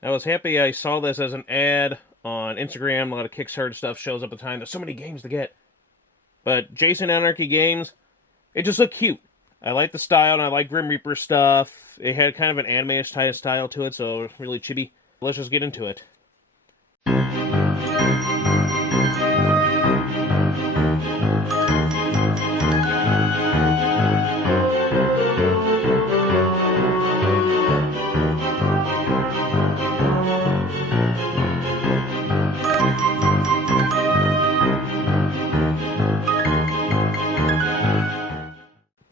I was happy I saw this as an ad on Instagram. A lot of Kickstarter stuff shows up at the time. There's so many games to get. But Jason Anarchy Games, it just looked cute. I like the style, and I like Grim Reaper stuff. It had kind of an anime-ish type style to it, so really chibi. Let's just get into it.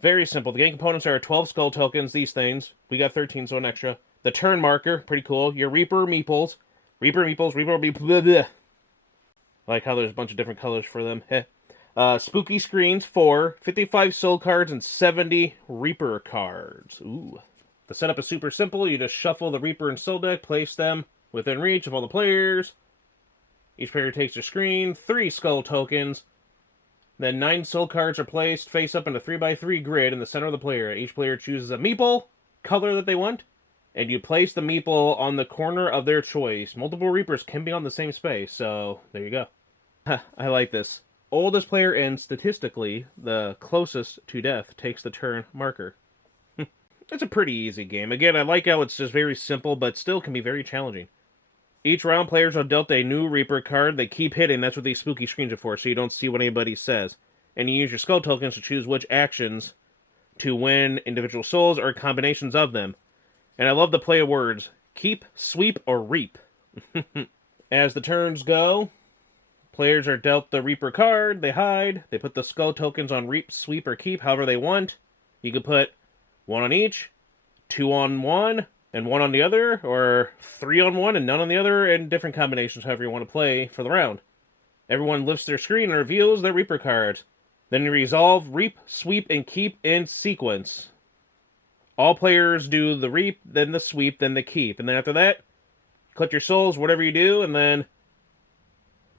Very simple. The game components are 12 skull tokens, these things. We got 13, so an extra. The turn marker, pretty cool. Your Reaper meeples. Reaper meeples. I like how there's a bunch of different colors for them. Spooky screens, 4. 55 soul cards and 70 Reaper cards. Ooh. The setup is super simple. You just shuffle the Reaper and soul deck, place them within reach of all the players. Each player takes their screen, 3 skull tokens. Then 9 soul cards are placed face up in a 3x3 grid in the center of the player. Each player chooses a meeple color that they want, and you place the meeple on the corner of their choice. Multiple Reapers can be on the same space, so there you go. I like this. Oldest player and statistically the closest to death takes the turn marker. It's a pretty easy game. Again, I like how it's just very simple, but still can be very challenging. Each round, players are dealt a new Reaper card. They keep hitting. That's what these spooky screens are for, so you don't see what anybody says. And you use your skull tokens to choose which actions to win individual souls or combinations of them. And I love the play of words. Keep, sweep, or reap. As the turns go, players are dealt the Reaper card. They hide. They put the skull tokens on reap, sweep, or keep, however they want. You can put 1 on each, 2 on one, and 1 on the other, or 3 on one and none on the other, and different combinations, however you want to play for the round. Everyone lifts their screen and reveals their Reaper cards. Then you resolve, reap, sweep, and keep in sequence. All players do the reap, then the sweep, then the keep. And then after that, collect your souls, whatever you do, and then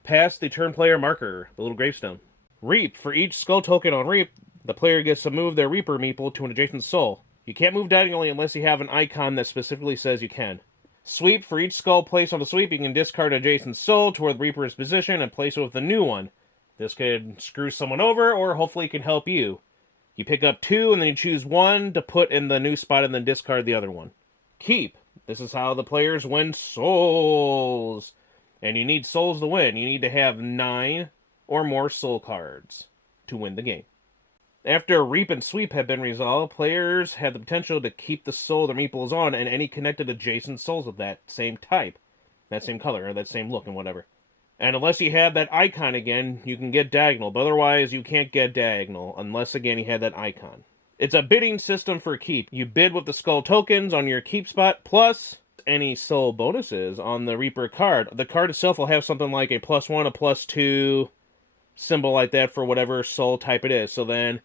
pass the turn player marker, the little gravestone. Reap. For each skull token on reap, the player gets to move their Reaper meeple to an adjacent soul. You can't move diagonally unless you have an icon that specifically says you can. Sweep. For each skull placed on the sweep, you can discard an adjacent soul to where the Reaper is positioned and place it with a new one. This could screw someone over, or hopefully can help you. You pick up 2, and then you choose 1 to put in the new spot, and then discard the other one. Keep. This is how the players win souls. And you need souls to win. You need to have 9 or more soul cards to win the game. After reap and sweep have been resolved, players have the potential to keep the soul their meeples on and any connected adjacent souls of that same type, that same color, or that same look and whatever. And unless you have that icon again, you can get diagonal, but otherwise you can't get diagonal unless again you had that icon. It's a bidding system for keep. You bid with the skull tokens on your keep spot, plus any soul bonuses on the Reaper card. The card itself will have something like a +1, a +2 symbol like that for whatever soul type it is. So then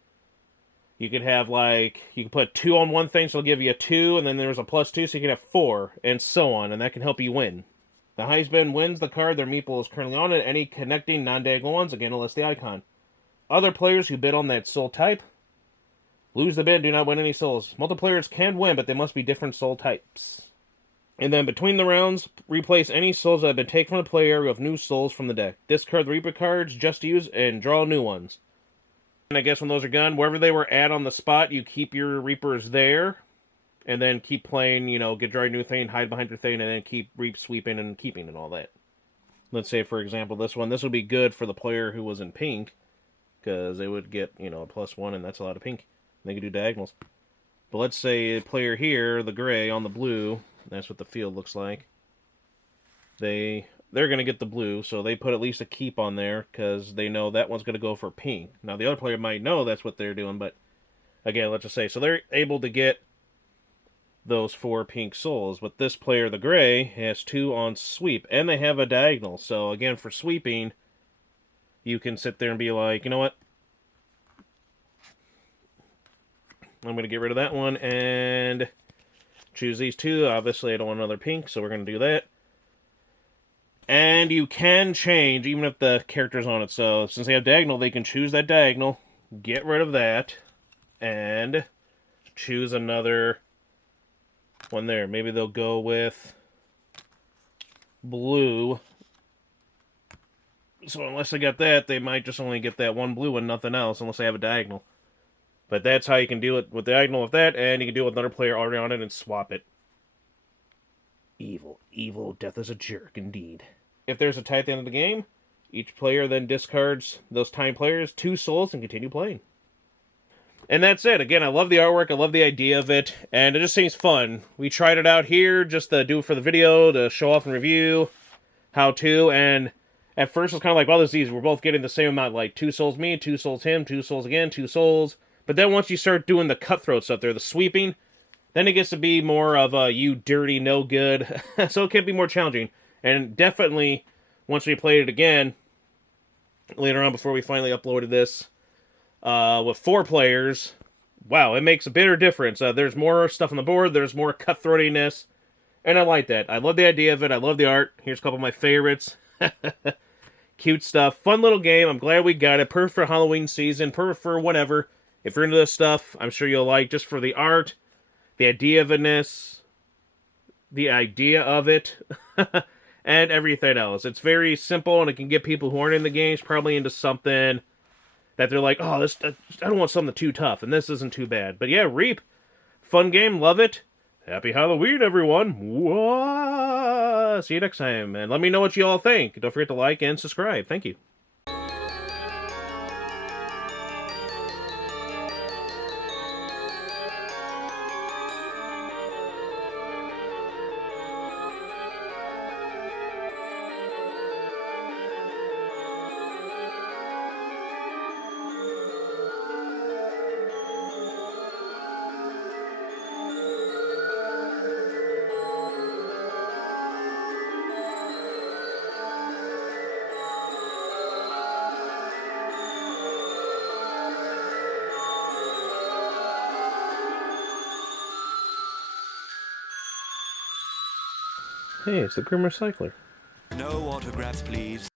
you could have, like, you can put 2 on one thing, so it'll give you a 2, and then there's a +2, so you can have 4, and so on, and that can help you win. The highest bid wins the card their meeple is currently on, and any connecting non-diagonal ones, again, unless the icon. Other players who bid on that soul type lose the bid and do not win any souls. Multiplayers can win, but they must be different soul types. And then between the rounds, replace any souls that have been taken from the play area with new souls from the deck. Discard the Reaper cards just used and draw new ones. And I guess when those are gone, wherever they were at on the spot, you keep your Reapers there. And then keep playing, get draw a new thing, hide behind your thing, and then keep reap, sweeping, and keeping and all that. Let's say, for example, this one. This would be good for the player who was in pink, because they would get, a +1, and that's a lot of pink. They could do diagonals. But let's say a player here, the gray on the blue, that's what the field looks like. They're going to get the blue, so they put at least a keep on there, because they know that one's going to go for pink. Now, the other player might know that's what they're doing, but again, let's just say, so they're able to get those 4 pink souls, but this player, the gray, has 2 on sweep, and they have a diagonal, so again, for sweeping, you can sit there and be like, you know what, I'm going to get rid of that one, and choose these 2, obviously I don't want another pink, so we're going to do that, and you can change, even if the character's on it, so since they have diagonal, they can choose that diagonal, get rid of that, and choose another one there. Maybe they'll go with blue. So unless they get that, they might just only get that one blue and nothing else, unless they have a diagonal. But that's how you can do it with diagonal with that, and you can do it with another player already on it and swap it. Evil, evil, death is a jerk, indeed. If there's a tie at the end of the game, each player then discards those time players 2 souls and continue playing. And that's it. Again, I love the artwork, I love the idea of it, and it just seems fun. We tried it out here just to do it for the video, to show off and review how to, and at first, it's kind of like, well, this is easy. We're both getting the same amount, like 2 souls me, 2 souls him, 2 souls again, 2 souls. But then once you start doing the cutthroat stuff there, the sweeping, then it gets to be more of a you dirty, no good. So it can be more challenging. And definitely, once we played it again, later on before we finally uploaded this, with 4 players, wow, it makes a bitter difference. There's more stuff on the board, there's more cutthroatiness, and I like that. I love the idea of it, I love the art. Here's a couple of my favorites. Cute stuff. Fun little game. I'm glad we got it. Perfect for Halloween season. Perfect for whatever. If you're into this stuff, I'm sure you'll like. Just for the art, the idea of it, the idea of it, and everything else. It's very simple, and it can get people who aren't in the games probably into something that they're like, oh, this I don't want something too tough, and this isn't too bad. But yeah, Reap. Fun game. Love it. Happy Halloween, everyone. Whoa. See you next time. And let me know what you all think. Don't forget to like and subscribe. Thank you. Hey, it's the Grim Recycler. No autographs, please.